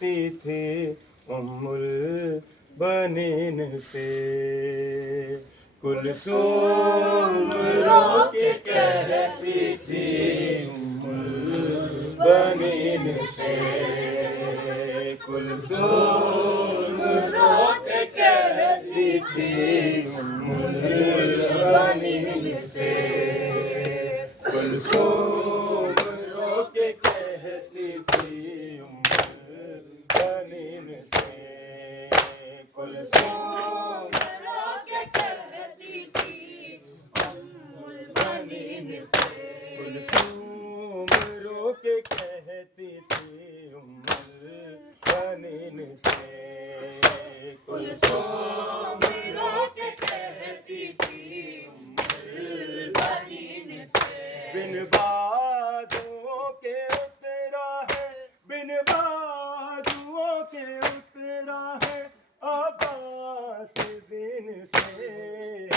کہتی تھی ام البنین سے، کلثوم رو کے کہتی تھی ام البنین سے، کلثوم رو کے کہتی تھی ام البنین سے، کلثوم رو کے کہتی تھی ام البنین سے، کلثوم رو کے کہتی تھی ام البنین سے، کلثوم رو کے کہتی تھی ام البنین سے، کلثوم رو کے کہتی تھی ام البنین سے، بن بازوں کے اترا ہے، بن بازوں کے اترا ہے عباس زین سے،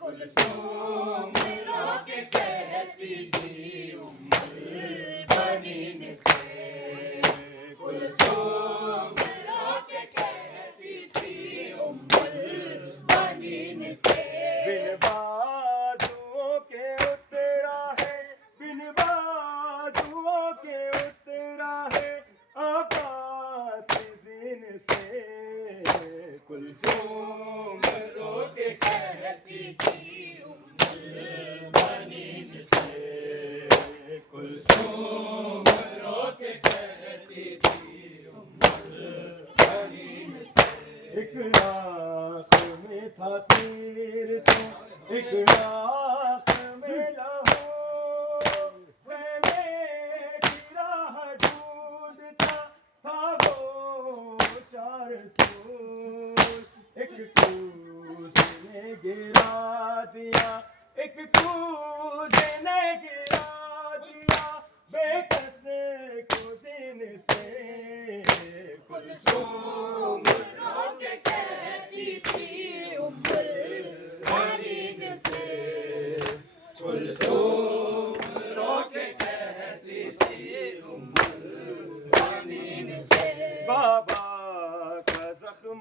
کلثوم رو کے کہتی تھی ام البنین سے، کلثوم رو کے کہتی تھی ام البنین سے، بن بازوں کے اترا ہے، بن بازوں کے اترا ہے عباس زین سے، کلثوم رو کے کہتی تھی ام البنین سے، کلثوم رو کے کہتی تھی ام البنین سے، ایک آنکھ میں تھا تیر تو ایک آنکھ میں لہو، خیمے کی راہ ڈھونڈتا تھا وہ چار سو، ایک کوس نے گرا دیا، ایک کوس نے گرا دیا بے کس کو زین سے، کلثوم رو کے کہتی تھی ام البنین سے، کلثوم رو کے کہتی تھی ام البنین سے، بابا کا زخم